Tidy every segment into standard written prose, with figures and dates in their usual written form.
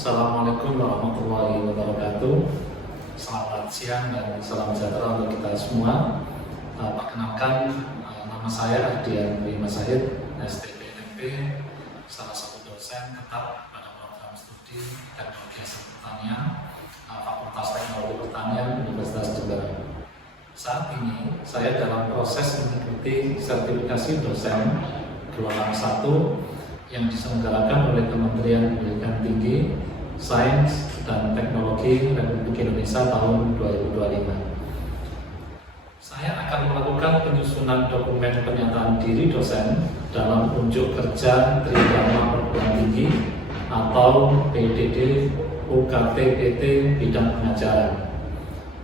Assalamualaikum warahmatullahi wabarakatuh. Selamat siang dan salam sejahtera untuk kita semua. Perkenalkan, nama saya Ardian Dwi Masahid, STPMP, salah satu dosen tetap pada program studi Teknologi Hasil Pertanian, Fakultas Teknologi Pertanian Universitas Jember. Saat ini saya dalam proses mengikuti sertifikasi dosen gelombang 1 yang diselenggarakan oleh Kementerian Pendidikan Tinggi, Sains dan Teknologi Republik Indonesia tahun 2025. Saya akan melakukan penyusunan dokumen pernyataan diri dosen dalam unjuk kerja Tridharma Perguruan Tinggi atau PDD UKT-PT bidang pengajaran.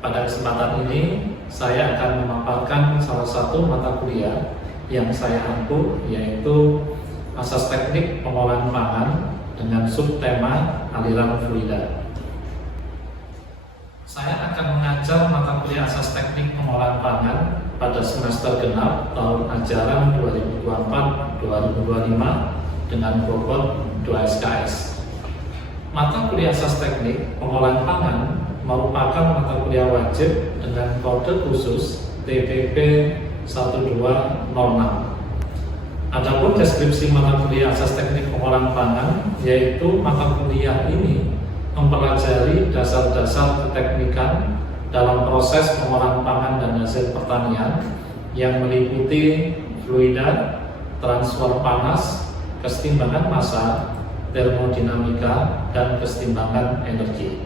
Pada kesempatan ini, saya akan memaparkan salah satu mata kuliah yang saya ampu, yaitu Asas Teknik Pengolahan Pangan dengan subtema aliran fluida. Saya akan mengajar mata kuliah Asas Teknik Pengolahan Pangan pada semester genap tahun ajaran 2024-2025 dengan bobot 2 SKS. Mata kuliah Asas Teknik Pengolahan Pangan merupakan mata kuliah wajib dengan kode khusus TPP 1206. Adapun deskripsi mata kuliah Asas Teknik Pengolahan Pangan, yaitu mata kuliah ini mempelajari dasar-dasar keteknikan dalam proses pengolahan pangan dan hasil pertanian yang meliputi fluida, transfer panas, kesetimbangan massa, termodinamika, dan kesetimbangan energi.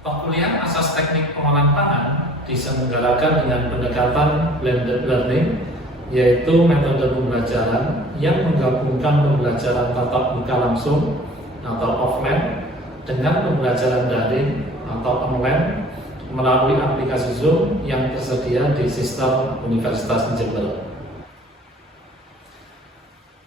Perkuliahan Asas Teknik Pengolahan Pangan diselenggarakan dengan pendekatan blended learning, yaitu metode pembelajaran yang menggabungkan pembelajaran tatap muka langsung atau offline dengan pembelajaran daring atau online melalui aplikasi Zoom yang tersedia di sistem Universitas Jember.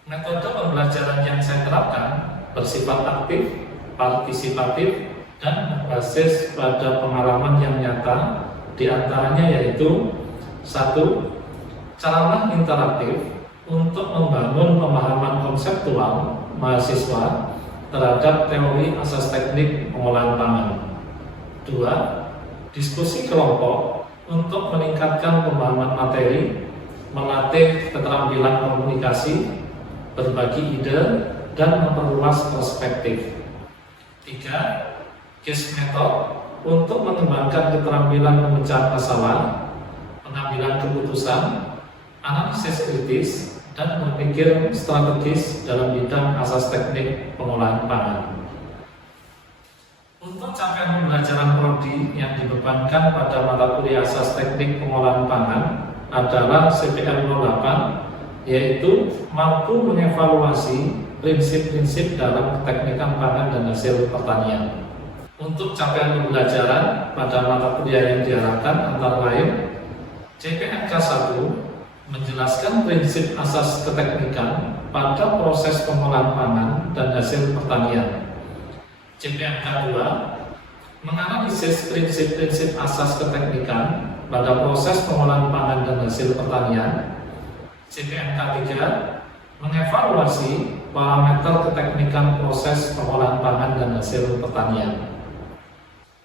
Metode pembelajaran yang saya terapkan bersifat aktif, partisipatif, dan berbasis pada pengalaman yang nyata, diantaranya yaitu 1. Caralah interaktif untuk membangun pemahaman konseptual mahasiswa terhadap teori asas teknik pengolahan pangan. 2. Diskusi kelompok untuk meningkatkan pemahaman materi, melatih keterampilan komunikasi, berbagi ide, dan memperluas perspektif. 3. Case method untuk mengembangkan keterampilan pemecahan masalah, pengambilan keputusan, analisis kritis, dan berpikir strategis dalam bidang asas teknik pengolahan pangan. Untuk capaian pembelajaran prodi yang dibebankan pada mata kuliah asas teknik pengolahan pangan adalah CPM 08, yaitu mampu mengevaluasi prinsip-prinsip dalam keteknikan pangan dan hasil pertanian. Untuk capaian pembelajaran pada mata kuliah yang diarahkan antara lain CPNK 1 menjelaskan prinsip asas keteknikan pada proses pengolahan pangan dan hasil pertanian. CPNK 2 menganalisis prinsip-prinsip asas keteknikan pada proses pengolahan pangan dan hasil pertanian. CPNK 3 mengevaluasi parameter keteknikan proses pengolahan pangan dan hasil pertanian.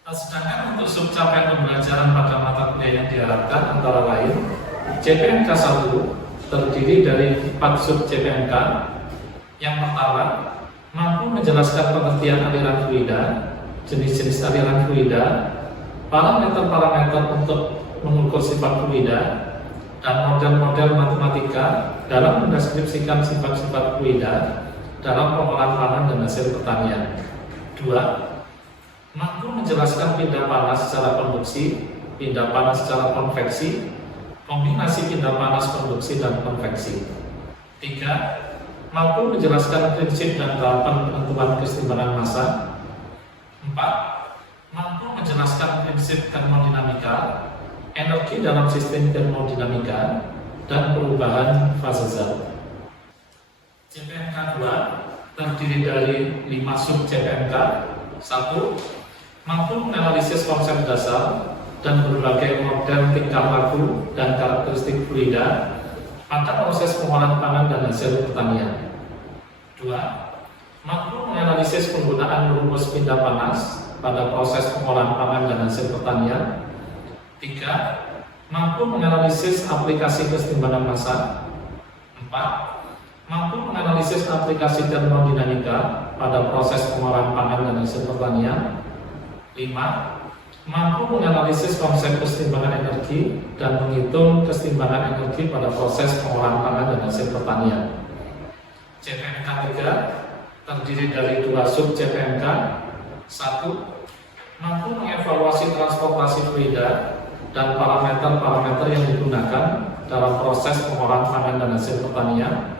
Sedangkan untuk subcapaian pembelajaran pada mata kuliah yang diharapkan antara lain CPNK 1 terdiri dari 4 sub CPNK. Yang pertama, mampu menjelaskan pengertian aliran fluida, jenis-jenis aliran fluida, parameter-parameter untuk mengukur sifat fluida, dan model-model matematika dalam mendeskripsikan sifat-sifat fluida dalam pengolahan pangan dan hasil pertanian. 2. Mampu menjelaskan pindah panas secara konduksi, pindah panas secara konveksi, kombinasi pindah panas konduksi dan konveksi. 3. Mampu menjelaskan prinsip dan tahapan penentuan keseimbangan massa. 4. Mampu menjelaskan prinsip termodinamika, energi dalam sistem termodinamika, dan perubahan fase zat. CPMK 2 terdiri dari 5 sub CPMK. 1. Mampu menganalisis konsep dasar dan berbagai model tingkah laku dan karakteristik fluida pada proses pengolahan pangan dan hasil pertanian. 2. Mampu menganalisis penggunaan rumus pindah panas pada proses pengolahan pangan dan hasil pertanian. 3. Mampu menganalisis aplikasi keseimbangan massa. 4. Mampu menganalisis aplikasi termodinamika pada proses pengolahan pangan dan hasil pertanian. 5. Mampu menganalisis konsep keseimbangan energi dan menghitung keseimbangan energi pada proses pengolahan pangan dan hasil pertanian. CPMK 3 terdiri dari 2 sub CPMK. 1. Mampu mengevaluasi transportasi fluida dan parameter-parameter yang digunakan dalam proses pengolahan pangan dan hasil pertanian.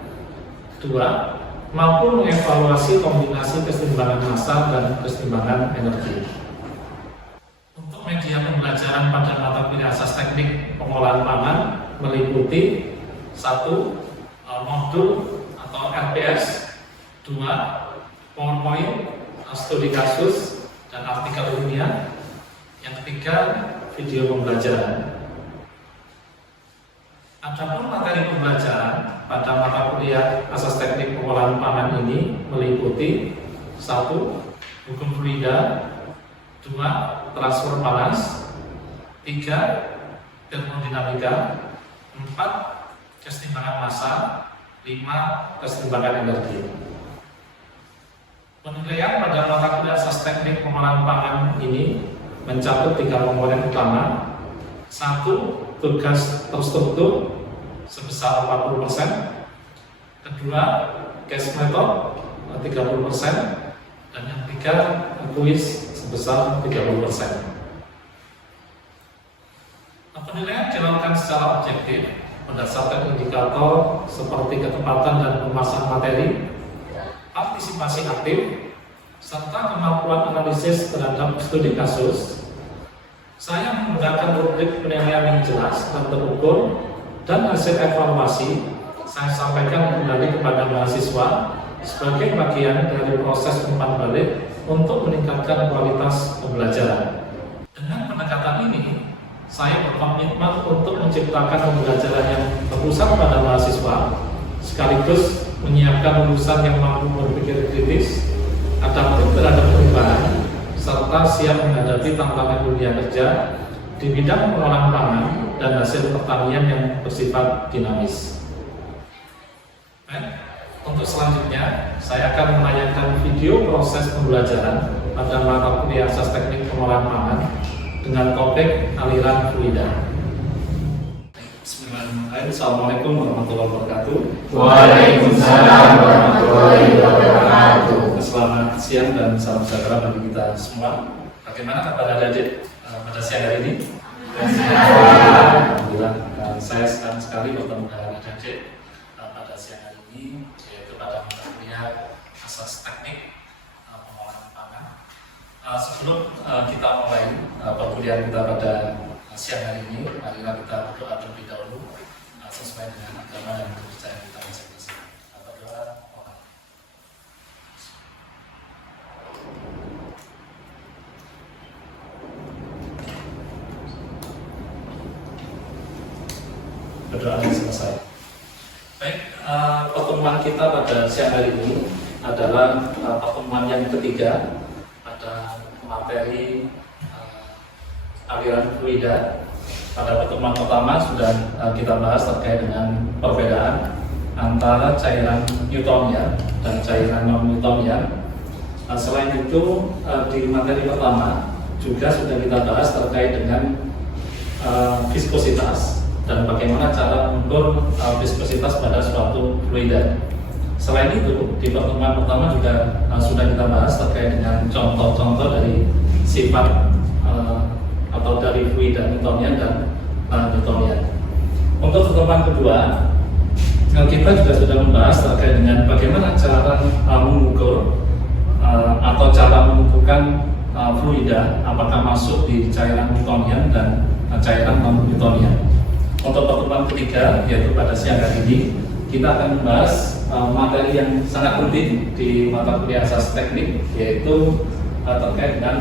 2. Mampu mengevaluasi kombinasi keseimbangan massa dan keseimbangan energi. Media pembelajaran pada mata kuliah asas teknik pengolahan pangan meliputi 1. Modul atau RPS. 2. PowerPoint, studi kasus dan artikel ilmiah. Yang ketiga, video pembelajaran. Adapun materi pembelajaran pada mata kuliah asas teknik pengolahan pangan ini meliputi 1. Hukum fluida. 2. Transfer panas. 3. Termodinamika. 4. Keseimbangan massa. 5. Keseimbangan energi. Penilaian pada mata kuliah asas teknik pengolahan pangan ini mencakup 3 komponen utama. 1. Tugas terstruktur sebesar 40%. Kedua, case method 30%. Dan yang ketiga, kuis sebesar 30%. Penilaian dilakukan secara objektif berdasarkan indikator seperti ketepatan dan pemasaran materi, partisipasi aktif, serta kemampuan analisis terhadap studi kasus. Saya menggunakan rubrik penilaian yang jelas dan terukur, dan hasil evaluasi saya sampaikan kembali kepada mahasiswa sebagai bagian dari proses umpan balik untuk meningkatkan kualitas pembelajaran. Dengan pendekatan ini, saya berkomitmen untuk menciptakan pembelajaran yang berpusat pada mahasiswa, sekaligus menyiapkan lulusan yang mampu berpikir kritis, adaptif terhadap perubahan, serta siap menghadapi tantangan dunia kerja di bidang pengolahan pangan dan hasil pertanian yang bersifat dinamis. Untuk selanjutnya, saya akan menayangkan video proses pembelajaran pada mata kuliah asas teknik pengolahan pangan dengan topik aliran fluida. Bismillahirrahmanirrahim. Assalamualaikum warahmatullahi wabarakatuh. Waalaikumsalam warahmatullahi wabarakatuh. Selamat siang dan salam sejahtera bagi kita semua. Bagaimana kabar adik-adik pada siang hari ini? Alhamdulillah, saya senang sekali bertemu dengan adik-adik pada siang hari ini, yaitu pada mata kuliah asas teknik pengolahan pangan. Sebelum kita mulai perkuliahan kita pada siang hari ini, marilah kita berdoa terlebih dahulu sesuai dengan agama dan kepercayaan kita masing-masing. Berdoa. Berdoa selesai. Baik, pertemuan kita pada siang hari ini adalah pertemuan yang ketiga pada materi aliran fluida. Pada pertemuan pertama sudah kita bahas terkait dengan perbedaan antara cairan Newtonian dan cairan non-Newtonian. Selain itu, di materi pertama juga sudah kita bahas terkait dengan viskositas dan bagaimana cara mengukur viskositas pada suatu fluida. Selain itu, di pertemuan pertama juga sudah kita bahas terkait dengan contoh-contoh dari sifat atau dari fluida Newtonian dan Newtonian. Untuk pertemuan kedua, kita juga sudah membahas terkait dengan bagaimana cara mengukur atau cara menentukan fluida apakah masuk di cairan Newtonian dan cairan non-Newtonian. Untuk pertemuan ketiga, yaitu pada siang hari ini, kita akan membahas materi yang sangat penting di mata kuliah asas teknik, yaitu terkait dengan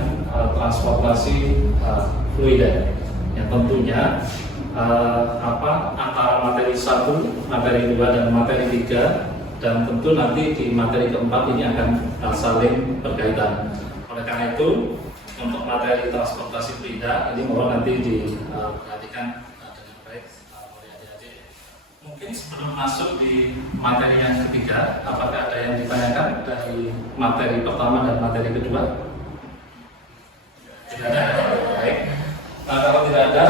transportasi fluida. Yang tentunya antara materi 1, materi 2, dan materi 3, dan tentu nanti di materi keempat ini akan saling berkaitan. Oleh karena itu, untuk materi transportasi fluida ini mohon nanti diperhatikan dengan baik oleh adik-adik. Mungkin sebelum masuk di materi yang ketiga, apakah ada yang ditanyakan dari materi pertama dan materi kedua? Tidak ada? Baik. Nah, kalau tidak ada,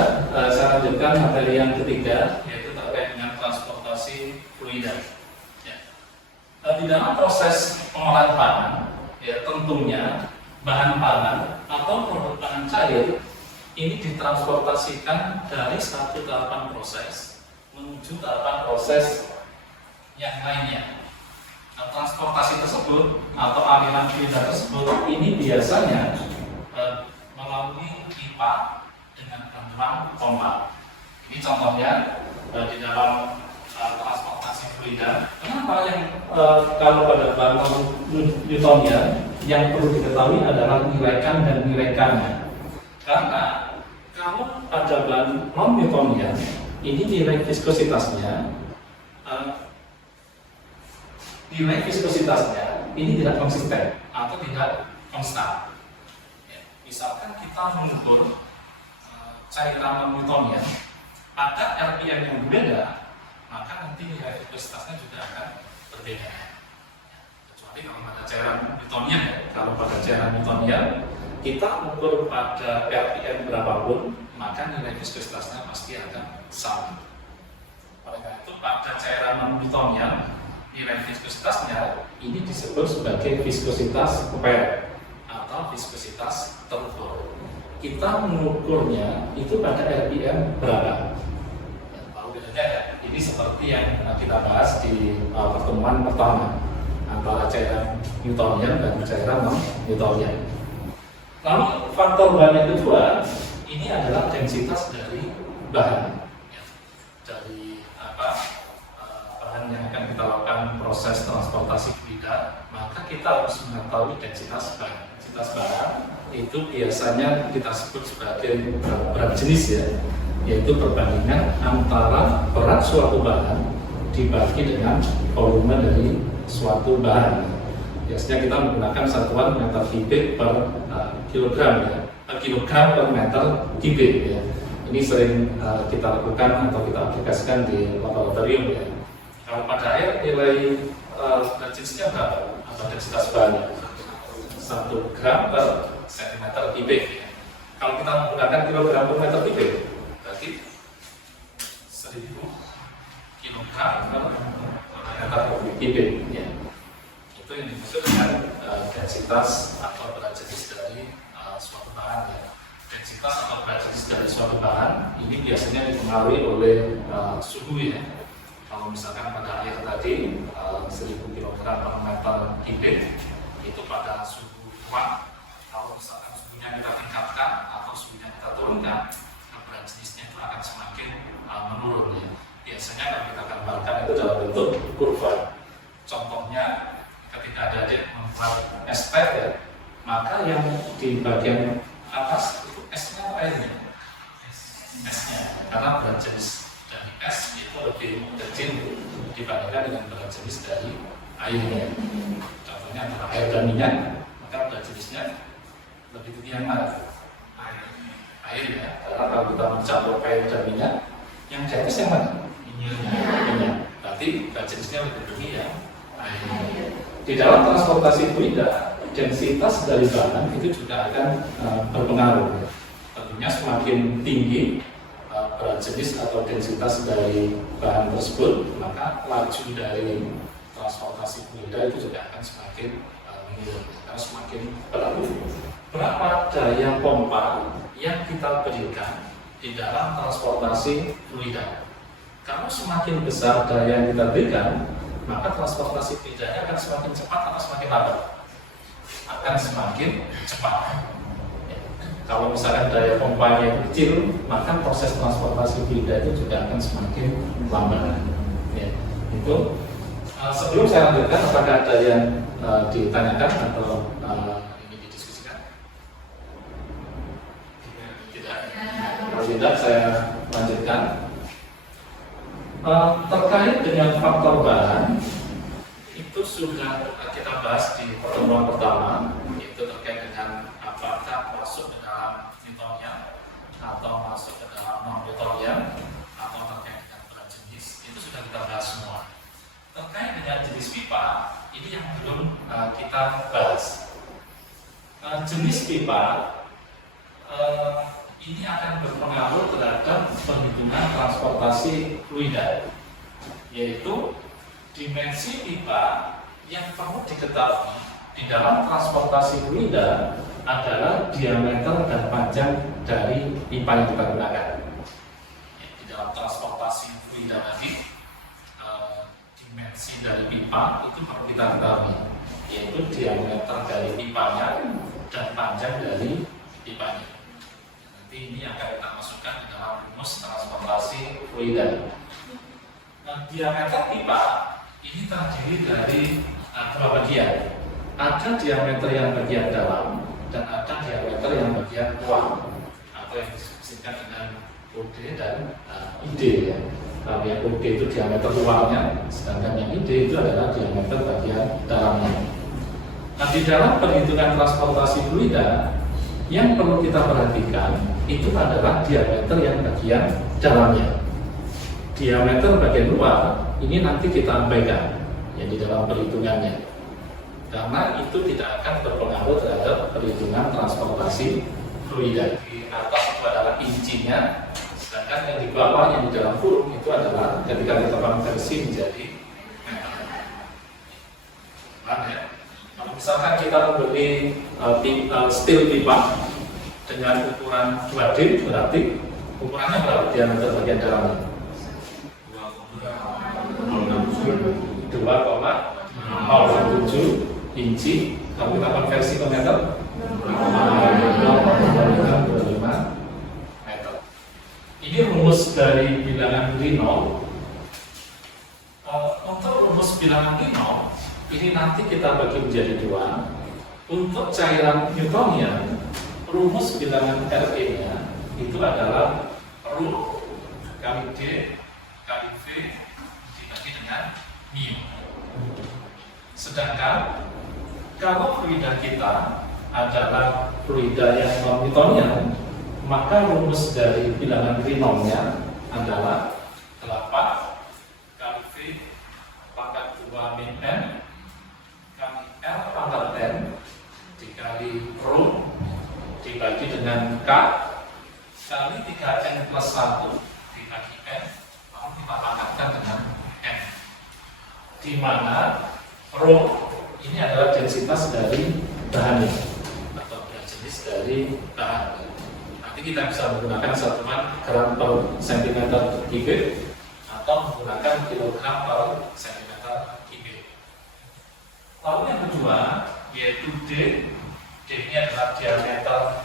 saya lanjutkan materi yang ketiga, yaitu terkait dengan transportasi fluida. Ya. Di dalam proses pengolahan pangan, ya tentunya bahan pangan atau produk pangan cair ini ditransportasikan dari satu tahapan proses menuju tahapan proses yang lainnya. Nah, transportasi tersebut atau aliran fluida tersebut ini biasanya melalui pipa dengan bantuan pompa. Ini contohnya di dalam transportasi fluida. Kenapa yang kalau pada bahan Newtonian yang perlu diketahui adalah nilai kan dan nilai K-nya. Karena kalau pada bahan non-Newtonian ini nilai viskositasnya ini tidak konsisten atau tidak konstan. Ya, misalkan kita mengukur cairan non-Newtonian pada RPM yang berbeda, maka nanti nilai viskositasnya juga akan berbeda. Kecuali kalau pada cairan Newtonian, kalau pada cairan Newtonian kita mengukur pada RPM berapapun, maka nilai viskositasnya pasti akan sama. Oleh karena itu pada cairan non-Newtonian nilai viskositasnya ini disebut sebagai viskositas per atau viskositas terukur. Kita mengukurnya itu pada RPM berapa? Tahu bedanya ya? Ini seperti yang kita bahas di pertemuan pertama antara cairan Newtonian dan cairan non-Newtonian. Lalu faktor bahan yang kedua ini adalah densitas dari bahan. Dari bahan yang akan kita lakukan proses transportasi fluida, maka kita harus mengetahui densitas bahan. Densitas bahan itu biasanya kita sebut sebagai berat jenis ya, yaitu perbandingan antara berat suatu bahan dibagi dengan volume dari suatu bahan. Biasanya kita menggunakan satuan meter kubik per kilogram ya, kilogram per meter kubik ya. Ini sering kita lakukan atau kita aplikasikan di laboratorium ya. Kalau pada air nilai berat jenisnya berapa? Atau densitas bahannya? 1 gram per sentimeter kubik ya. Kalau kita menggunakan kilogram per meter kubik, berarti 1000 kilogram per meter kubik ya. Itu yang dimaksud dengan densitas atau berat jenis dari suatu bahan ya. Densitas atau berat jenis dari suatu bahan ini biasanya dipengaruhi oleh suhu ya. Kalau misalkan pada air tadi 1000 kg per meter kubik itu pada suhu kuat. Kalau misalkan suhunya kita tingkatkan atau suhunya kita turunkan, berat jenisnya itu akan semakin menurun ya. Biasanya kalau kita gambarkan itu dalam bentuk kurva. Contohnya ketika adik-adik membuat es teh ya, maka yang di bagian atas itu esnya atau airnya? Esnya, karena berat jenis dari es itu lebih kecil dibandingkan dengan berat jenis dari airnya. Contohnya antara air dan minyak, maka berat jenisnya lebih tinggi yang mana? Air ya, karena kalau kita mencampur air dan minyak, yang di atas yang mana? Minyak. Berarti berat jenisnya lebih tinggi ya air. Di dalam transportasi fluida, densitas dari bahan itu juga akan berpengaruh. Tentunya semakin tinggi berat jenis atau densitas dari bahan tersebut, maka laju dari transportasi fluida itu juga akan semakin menurun karena semakin berat. Berapa daya pompa yang kita berikan di dalam transportasi fluida? Kalau semakin besar daya yang kita berikan, maka transportasi fluidanya akan semakin cepat atau semakin lambat? Akan semakin cepat. Kalau misalkan daya pompanya kecil, maka proses transportasi fluida itu juga akan semakin lambat. Ya, itu sebelum saya lanjutkan, apakah ada yang ditanyakan atau ingin didiskusikan? Tidak. Kalau tidak, saya lanjutkan. Terkait dengan faktor bahan, itu sudah kita bahas di pertemuan pertama, itu terkait dengan apakah masuk ke dalam Newtonian atau masuk ke dalam non-Newtonian atau terkait dengan berat jenis, itu sudah kita bahas semua. Terkait dengan jenis pipa, ini yang belum kita bahas. Jenis pipa ini akan berpengaruh terhadap penghitungan transportasi fluida, yaitu dimensi pipa yang perlu diketahui di dalam transportasi fluida adalah diameter dan panjang dari pipa yang kita gunakan. Di dalam transportasi fluida tadi, dimensi dari pipa itu perlu kita ketahui, yaitu diameter dari pipanya dan panjang dari pipanya. Nanti ini akan kita masukkan di dalam rumus transportasi fluida. Diameter pipa ini terdiri dari dua bagian. Ada diameter yang bagian dalam dan ada diameter yang bagian luar, atau yang disebutkan dengan OD dan ID ya. Kalau yang OD itu diameter luarnya, sedangkan yang ID itu adalah diameter bagian dalamnya. Nah, di dalam perhitungan transportasi fluida, yang perlu kita perhatikan itu adalah diameter yang bagian dalamnya. Diameter bagian luar ini nanti kita abaikan yang di dalam perhitungannya, karena itu tidak akan berpengaruh terhadap perhitungan transportasi fluida. Di atas itu adalah incinya, sedangkan yang di bawah yang di dalam kurung itu adalah ketika kita konversi menjadi meter. Ya. Kalau misalkan kita membeli steel pipa dengan ukuran 2D, berarti ukurannya berapa diameter bagian dalamnya? 2,07 inci. Kalau kita konversi ke meter, 0,25 meter. Ini rumus dari bilangan Reynolds. Untuk rumus bilangan Reynolds ini nanti kita bagi menjadi dua. Untuk cairan Newtonian, rumus bilangan RE-nya itu adalah Rho kali D kali V dibagi dengan mu. Sedangkan kalau fluida kita adalah fluida yang non-Newtonian, maka rumus dari bilangan Reynolds-nya adalah 8 kali V pangkat 2 min N kali L pangkat N dikali Rho dibagi dengan K kali 3N plus 1 dibagi N, lalu kita pangkatkan dengan N, di mana Rho ini adalah densitas dari bahannya atau berat jenis dari bahan. Nanti kita bisa menggunakan satuan gram per sentimeter kubik atau menggunakan kilogram per sentimeter kubik. Lalu yang kedua yaitu D. D ini adalah diameter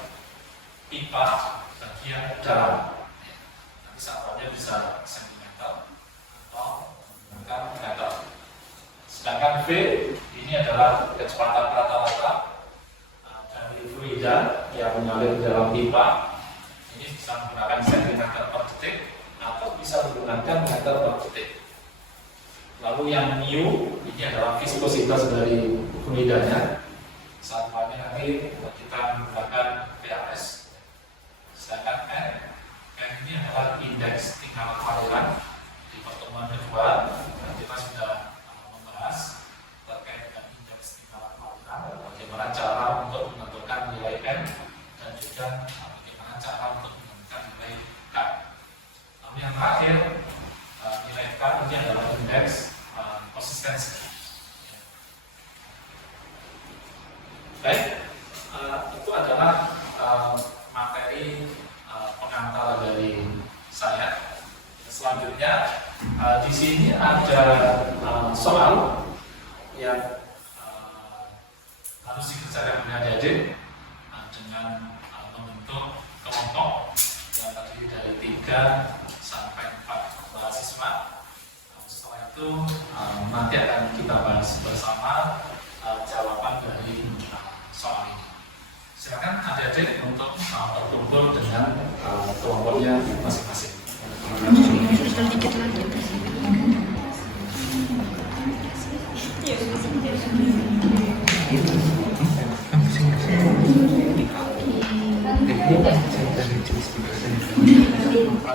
pipa bagian dalam. Nanti satuannya bisa sentimeter atau menggunakan meter. Sedangkan V ini adalah kecepatan rata-rata dari fluida yang mengalir dalam pipa. Ini bisa menggunakan sentimeter per detik atau bisa menggunakan meter per detik. Lalu yang mu ini adalah viskositas dari fluidanya. Satuannya nanti kita menggunakan PAS. Sedangkan N ini adalah indeks tingkat aliran. Di pertemuan kedua kita sudah membahas terkait dengan indeks tingkat aliran, bagaimana cara untuk menentukan nilai N dan juga bagaimana cara untuk menentukan nilai K. Lalu yang terakhir nilai K ini adalah indeks konsistensi. Baik, itu adalah materi pengantar dari saya. Selanjutnya sini ada soal yang harus dikerjakan oleh adik-adik dengan membentuk kelompok yang terdiri dari 3 sampai 4 mahasiswa. Setelah itu nanti akan kita bahas bersama jawaban dari soal ini. Silakan adik-adik untuk berkumpul dengan kelompoknya masing-masing.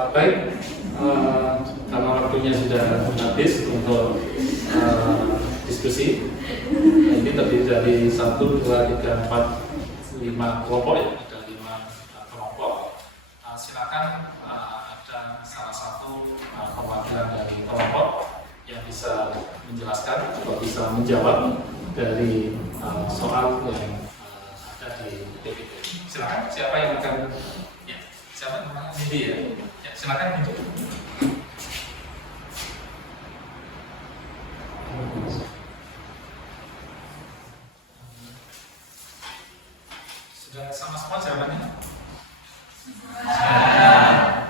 Baik, karena waktunya sudah habis untuk diskusi, ini terdiri dari 1, 2, 3, 4, 5 kelompok ya, ada 5 kelompok. Silakan ada salah satu perwakilan dari kelompok yang bisa menjelaskan atau bisa menjawab dari soal yang ada di PPT. Silakan, siapa yang akan? Ya, siapa namanya? Nindi ya. Ya, silakan untuk. Sudah sama semua jawabannya?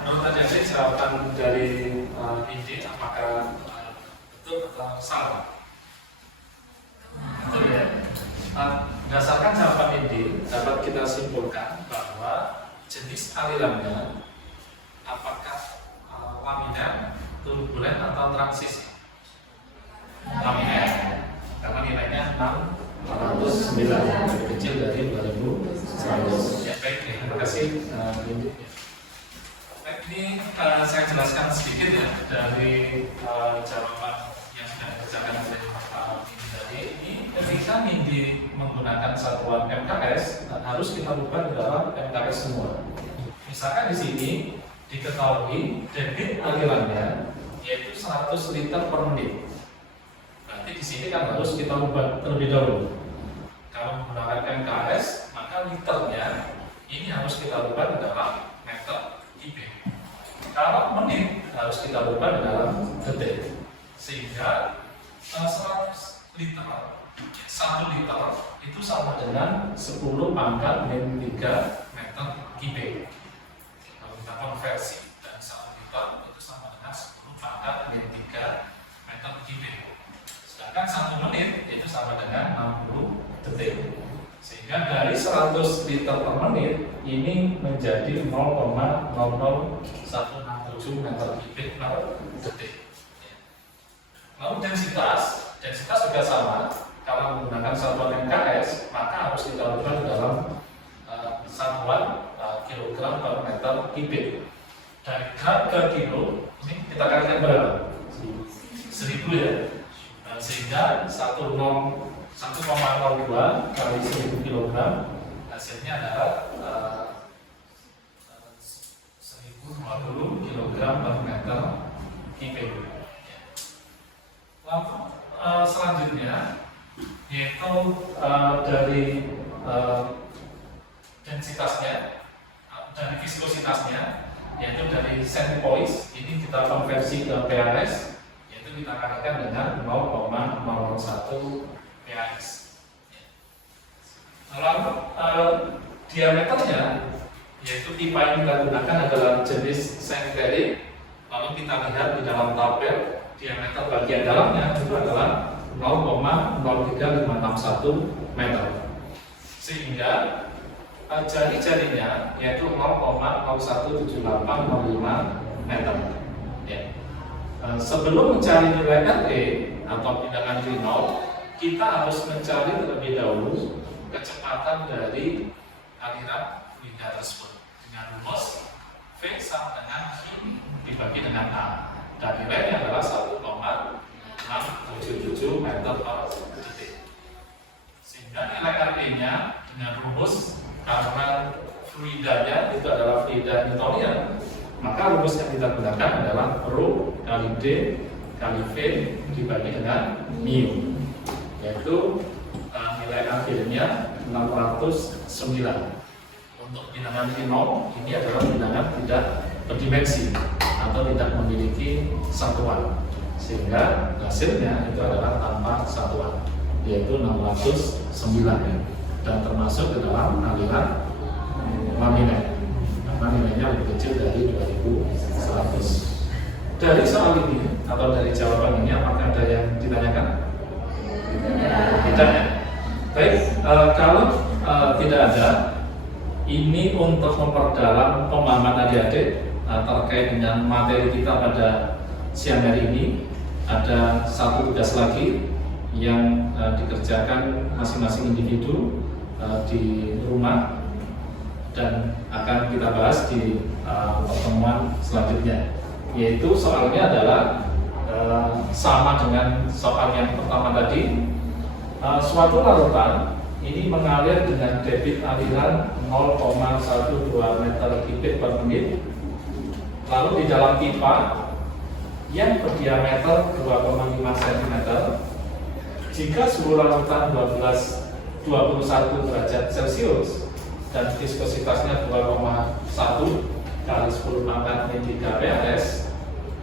Menurut adik-adik jawaban dari Nindi apakah betul atau salah? Betul ya. Berdasarkan jawaban Nindi dapat kita simpulkan bahwa jenis alirannya apakah laminar, turbulen atau transisi? Laminar, karena nilainya 609, lebih kecil dari 2100. Ya, baik, terima kasih Nindi. Baik, ini saya jelaskan sedikit ya dari jawaban yang sudah dikerjakan oleh Nindi tadi. Ini ketika Nindi menggunakan satuan MKS harus kita ubah dalam MKS semua. Misalkan di sini diketahui debit alirannya yaitu 100 liter per menit. Berarti di sini kan harus kita ubah terlebih dahulu. Kalau menggunakan MKS, maka liternya ini harus kita ubah dalam meter kubik. Kalau menit harus kita ubah dalam detik. Sehingga 100 liter, 1 liter itu sama dengan 10 pangkat min 3 meter kubik. Kalau kita konversi dan 1 liter itu sama dengan 10 pangkat min 3 meter kubik. Sedangkan 1 menit itu sama dengan 60 detik. Sehingga dari 100 liter per menit ini menjadi 0,00167 meter kubik per detik. Lalu densitas juga sama. Kalau menggunakan satuan MKS, maka harus kita ubah dalam satuan kilogram per meter kubik. Dari gram ke kilo, ini kita kalikan berapa? 1000 ya. Sehingga 1,02 kali 1000 kg hasilnya adalah 1020 kg per meter kubik. Lalu selanjutnya yaitu dari densitasnya, dari viskositasnya, yaitu dari centipoise ini kita konversi ke PAS, yaitu kita kalikan dengan 0,01 PAS. Lalu diameternya, yaitu pipa yang kita gunakan adalah jenis semiferik. Lalu kita lihat di dalam tabel diameter bagian dalamnya itu adalah 0,03561 meter. Sehingga jari-jarinya yaitu 0,017805 meter. Ya. Sebelum mencari nilai RE atau bilangan Reynolds, kita harus mencari terlebih dahulu kecepatan dari aliran fluida tersebut dengan rumus V sama dengan Q dibagi dengan A. Dan nilainya adalah 1,677 meter per detik. Sehingga nilai RE-nya dengan rumus, karena fluidanya itu adalah fluida Newtonian, maka rumus yang kita gunakan adalah Rho kali D kali V dibagi dengan mu, yaitu nilai akhirnya 609. Untuk bilangan Reynolds ini adalah bilangan tidak berdimensi atau tidak memiliki satuan. sehingga hasilnya itu adalah tanpa satuan, yaitu 609 dan termasuk ke dalam aliran laminet karena nilainya lebih kecil dari 2100. Dari soal ini atau dari jawaban ini apakah ada yang ditanyakan? Tidak ya? Baik, kalau tidak ada, ini untuk memperdalam pemahaman adik-adik terkait dengan materi kita pada siang hari ini. Ada satu tugas lagi yang dikerjakan masing-masing individu di rumah dan akan kita bahas di pertemuan selanjutnya, yaitu soalnya adalah sama dengan soal yang pertama tadi. Suatu larutan ini mengalir dengan debit aliran 0,12 meter kubik per menit. Lalu di dalam pipa yang berdiameter 2,5 cm, jika suhu larutan 21 derajat Celcius dan viskositasnya 2,1 kali 10 pangkat min 3 PLS,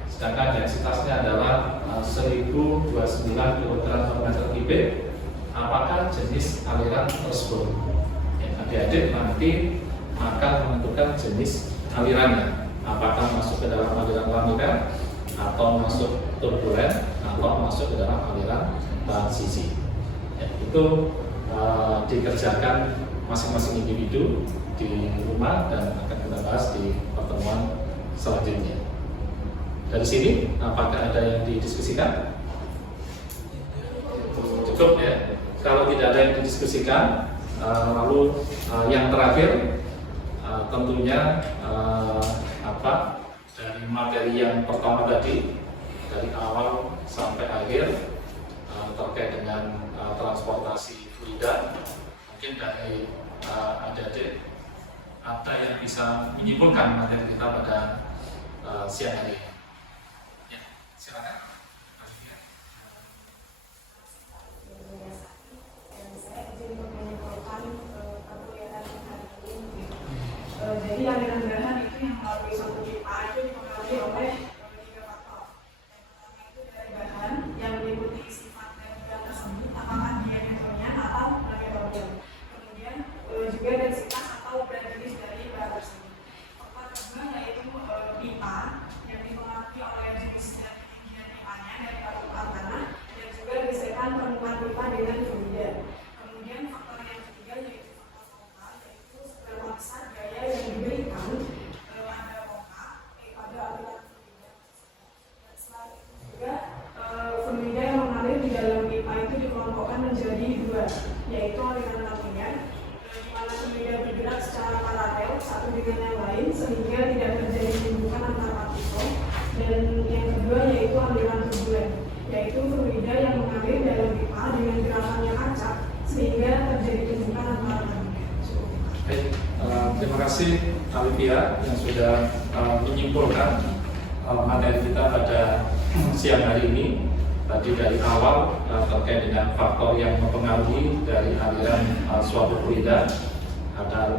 sedangkan densitasnya adalah 1029 kg per meter kubik, apakah jenis aliran tersebut? Adik-adik nanti akan menentukan jenis alirannya, apakah masuk ke dalam aliran laminar atau masuk turbulen atau masuk ke dalam aliran transisi. Itu dikerjakan masing-masing individu di rumah dan akan kita bahas di pertemuan selanjutnya. Dari sini, apakah ada yang didiskusikan? Cukup ya. Kalau tidak ada yang didiskusikan, lalu yang terakhir tentunya dari materi yang pertama tadi, dari awal sampai akhir terkait dengan transportasi fluida, mungkin dari adik-adik ada yang bisa menyimpulkan materi kita pada siang hari ini. Ya, silakan. Jadi aliran bahan itu yang melalui satu pipa itu dipengaruhi oleh 3 faktor. Yang pertama itu dari bahan yang meliputi sifat dan bidang tersebut, apakah diameternya atau laminatornya. Kemudian juga densitas atau berat jenis dari bahan tersebut. Faktor kedua yaitu pipa yang dipengaruhi oleh jenis dan ketinggian pipanya dari permukaan tanah dan juga gesekan permukaan pipa dengan fluida. Kemudian faktor yang ketiga yaitu faktor vokal, yaitu seberapa besar gaya yang diberikan ada vokal pada aliran fluida. Dan selain itu juga fluida yang mengalir di dalam pipa itu dikelompokkan menjadi 2, yaitu aliran laminar, di mana fluida bergerak secara paralel satu dengan yang lain sehingga tidak terjadi tumbukan antar partikel. Dan yang kedua yaitu aliran turbulen, yaitu fluida yang mengalir dalam pipa dengan gerakan yang acak sehingga terjadi tumbukan antar partikel. Baik, terima kasih Alivia yang sudah menyimpulkan materi kita pada siang hari ini. Tadi dari awal terkait dengan faktor yang mempengaruhi dari aliran suatu fluida, ada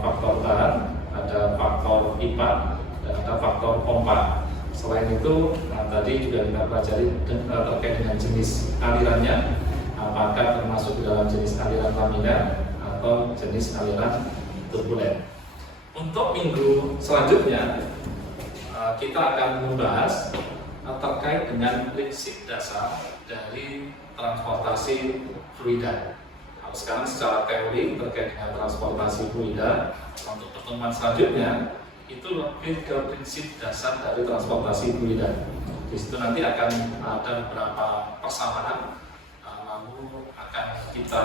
faktor bahan, ada faktor pipa, dan ada faktor pompa. Selain itu, tadi juga kita pelajari terkait dengan jenis alirannya, apakah termasuk dalam jenis aliran laminar atau jenis aliran turbulen. Untuk minggu selanjutnya, kita akan membahas terkait dengan prinsip dasar dari transportasi fluida. Kalau sekarang secara teori terkait dengan transportasi fluida, untuk pertemuan selanjutnya itu lebih ke prinsip dasar dari transportasi fluida. Di situ nanti akan ada beberapa persamaan, lalu akan kita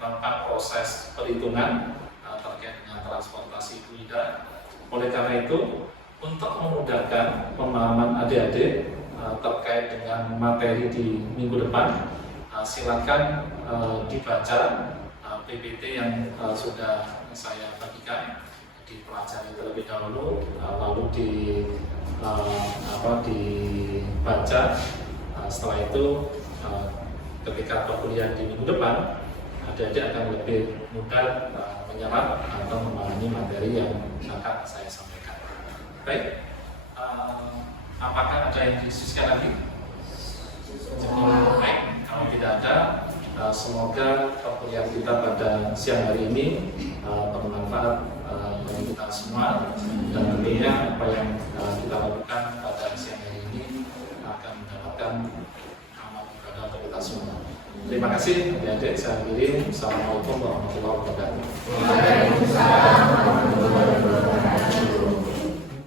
melakukan proses perhitungan terkait dengan transportasi fluida. Oleh karena itu, untuk memudahkan pemahaman adik-adik terkait dengan materi di minggu depan, silakan dibaca PPT yang sudah saya bagikan, dipelajari terlebih dahulu, lalu dibaca. Setelah itu, ketika perkuliahan di minggu depan, adik-adik akan lebih mudah menyerap atau memahami materi yang akan saya sampaikan. Baik, apakah ada yang didiskusikan lagi? Baik, kalau tidak ada, semoga perkuliahan kita pada siang hari ini bermanfaat bagi kita semua, dan tentunya apa yang kita lakukan pada siang hari ini akan mendapatkan amal ibadah bagi kita semua. Terima kasih adik-adik, saya akhiri. Assalamualaikum warahmatullahi wabarakatuh. Waalaikumsalam warahmatullahi wabarakatuh.